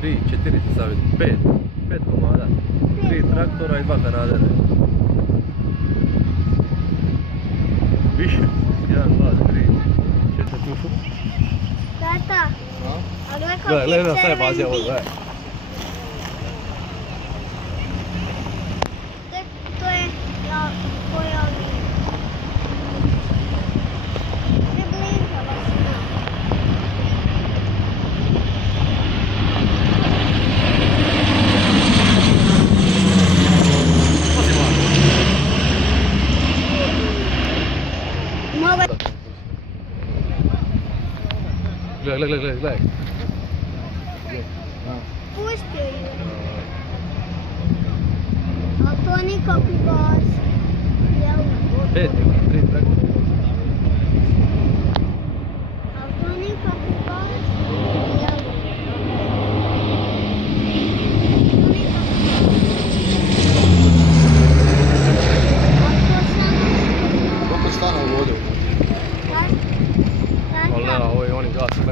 3, 4 se staviti, 5 komada, 3 traktora i 2 kanadera. Više, 1, 2, 3, 4 tušu. Tata, a Gledaj, sad je bazija ovo, gledaj. To je koja približava se nam. Gledaj. Pustio ju. Ali to nikakvi gas. Jel? 5, 3 traktora. Ali to nikakvi gas. Jel? Koliko stane u vode? Ali ne, ovo je oni gas.